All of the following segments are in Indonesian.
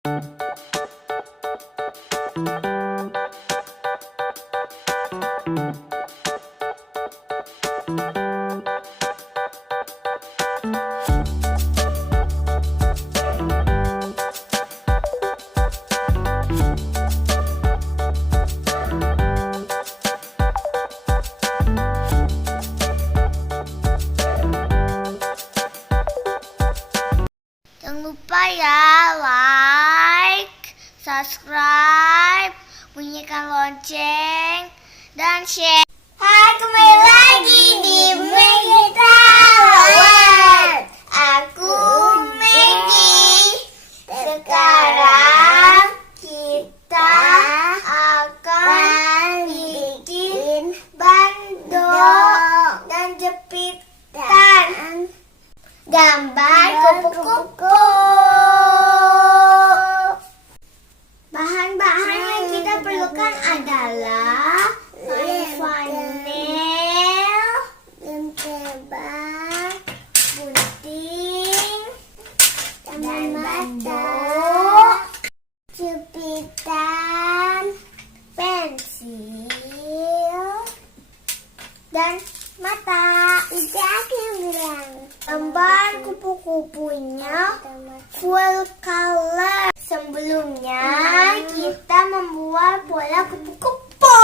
Jangan lupa ya, like, subscribe, bunyikan lonceng, dan share. Hai, kembali lagi di MEGETA. Aku Megi. Sekarang kita akan bikin bando dan jepitan. Gambar kupu-kupu. Bahan-bahan yang kita perlukan adalah kain flannel, tembak, gunting, dan bando, jepitan, pensil, dan mata. Itu aku yang bilang. Gambar kupu-kupunya full color. Sebelumnya kita membuat pola kupu-kupu.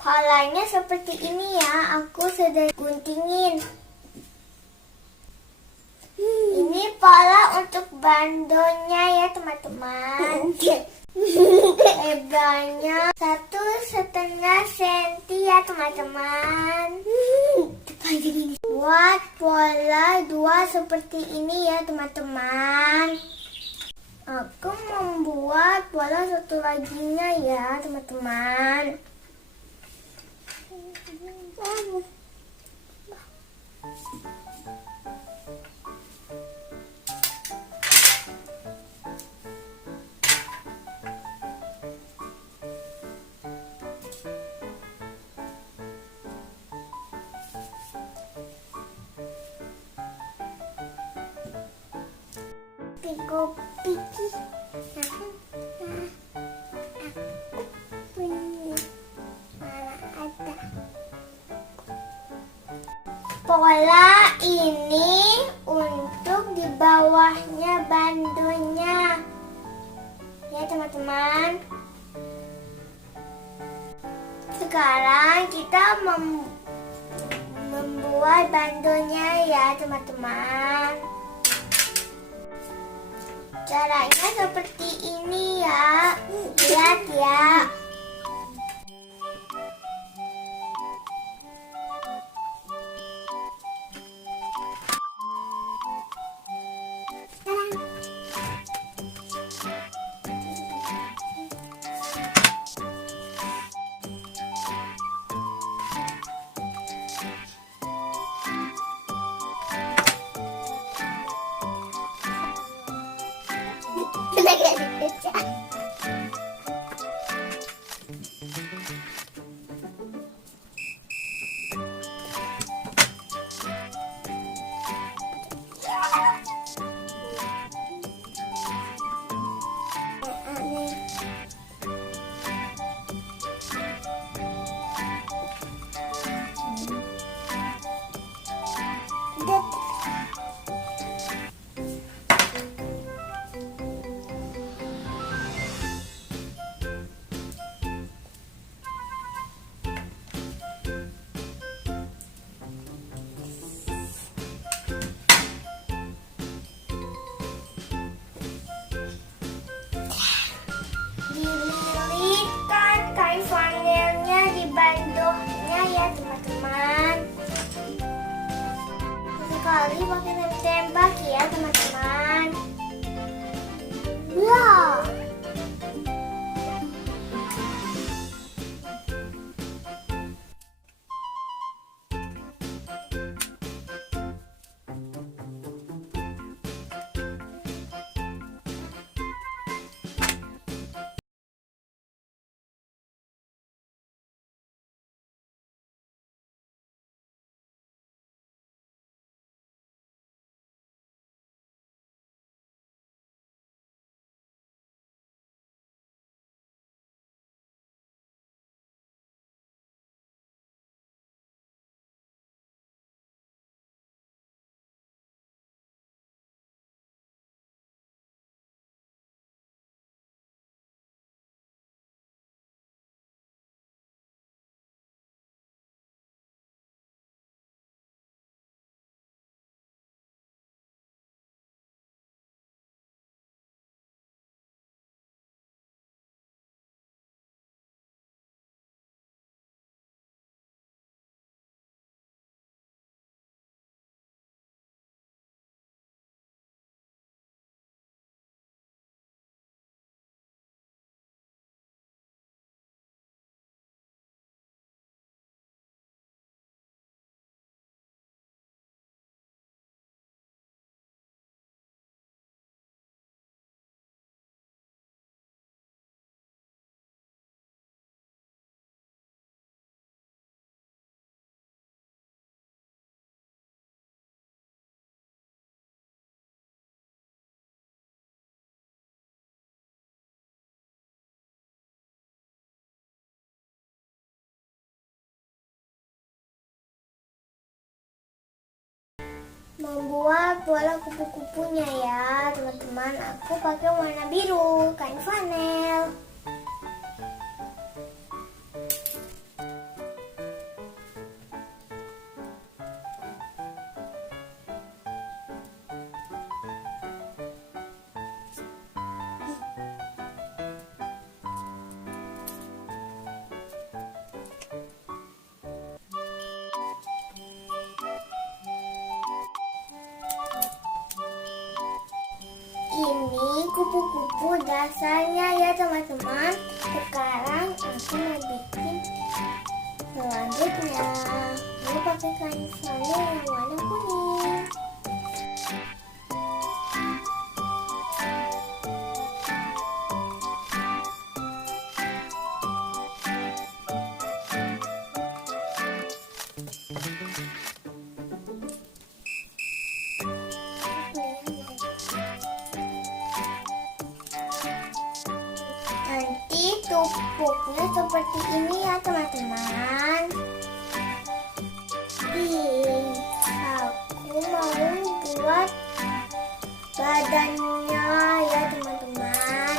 Polanya seperti ini ya. Aku sedang guntingin. Ini pola untuk bandonya ya teman-teman. Lebarnya 1,5 senti ya teman-teman. Buat pola 2 seperti ini ya teman-teman. Aku membuat pola satu laginya ya teman-teman. Piki. Pola ini untuk di bawahnya bandonya ya teman-teman. Sekarang kita membuat bandonya ya teman-teman. Caranya seperti ini ya. Lihat ya. Dililitkan kain flanelnya di bandonya ya teman-teman. Sekali pakai tembak ya teman-teman. Wah. membuat pola kupu-kupunya ya teman-teman. Aku pakai warna biru, kain flanel. Ini kupu-kupu dasarnya ya teman-teman. Sekarang aku mau bikin selanjutnya. Ini pakai kain flanel yang warna kuning. Nanti tupuknya seperti ini ya teman-teman. Aku mau buat badannya ya teman-teman.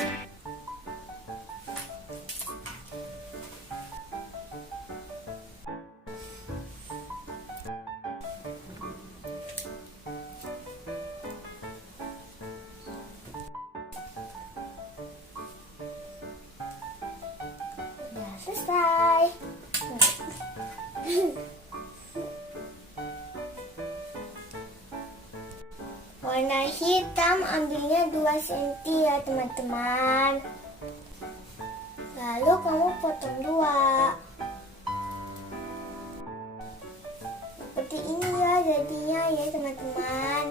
Selesai. Warna hitam ambilnya 2 cm ya teman-teman. Lalu kamu potong 2. Seperti ini ya jadinya ya teman-teman.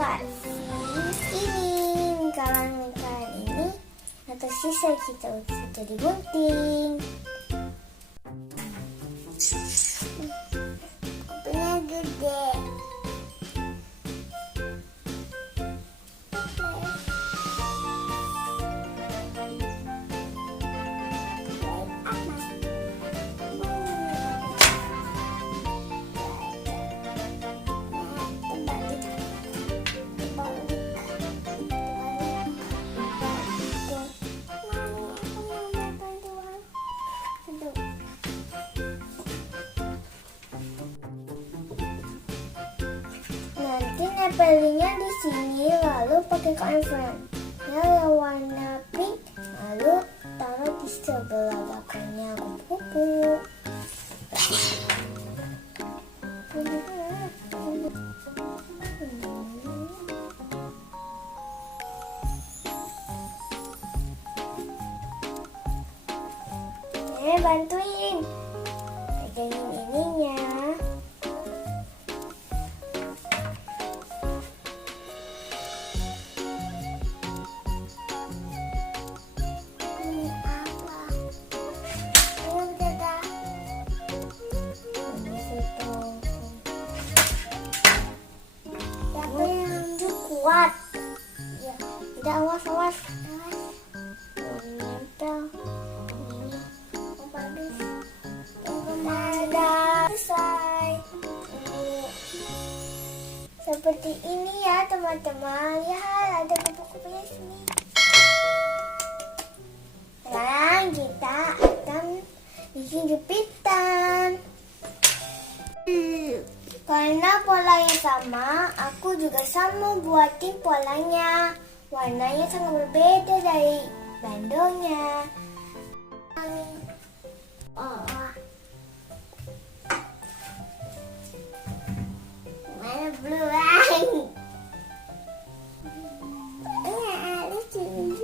Ini lingkaran ini atau scissor kita bisa jadi gunting. Kupunya gede. Nanti nepelinnya di sini, lalu pakai kain flannel yang warna pink, lalu taruh di sebelah belakangnya kupu-kupu. Bantuin pegangin ininya. Kuat ya, tidak seperti ini ya teman-teman. Lihat ada kupu-kupunya sini. Sekarang kita akan bikin jepitan. Karena polanya sama, aku juga sama buatin polanya. Warnanya sangat berbeda dari bandonya. Mana beruang? Ada sini.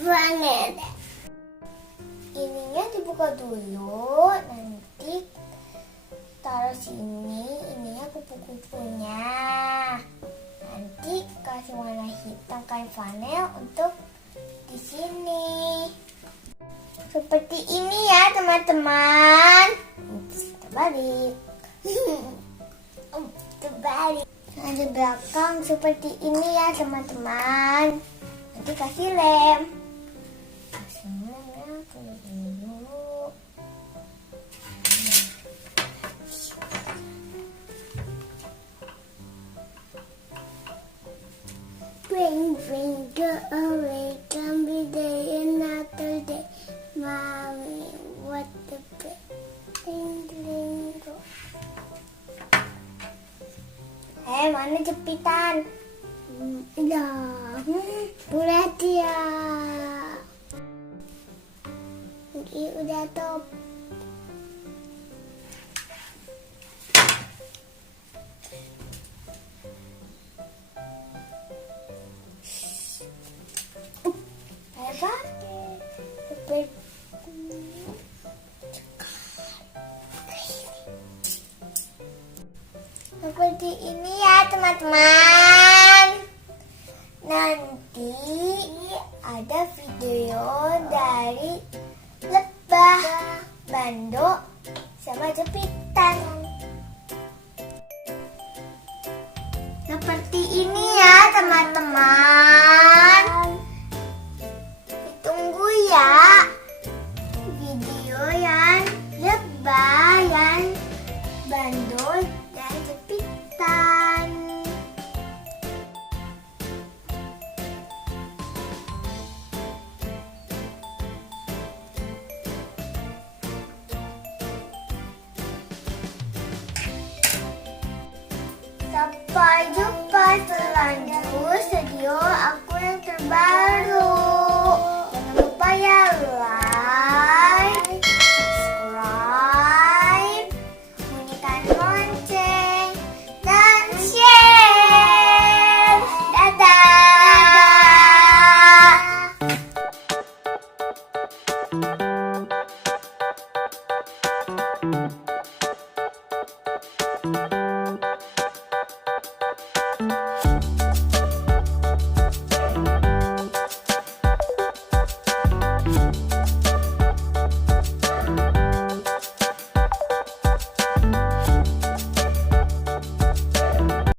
Banget. Ininya dibuka dulu, nanti taruh sini. Ininya kupu-kupunya. Nanti kasih warna hitam kain flanel untuk di sini. Seperti ini ya teman-teman. Kita balik. Terbalik. Nah, di belakang seperti ini ya teman-teman. Nanti kasih lem. Kasih lem ya, kayak gini dulu. Bring go away, come be day another day. Mommy, what the bring go. Mana jepitan? Udah dia. Ini udah top. Apa? Seperti ini ya teman-teman. Nanti ada video dari lebah, bando, sama jepitan. Seperti ini ya teman-teman. Ditunggu ya video yang lebah, yang bando, dan jepitan. Sampai jumpa selanjutnya video aku yang terbaru. Jangan lupa ya like, subscribe, bunyikan lonceng, dan share. Dadah.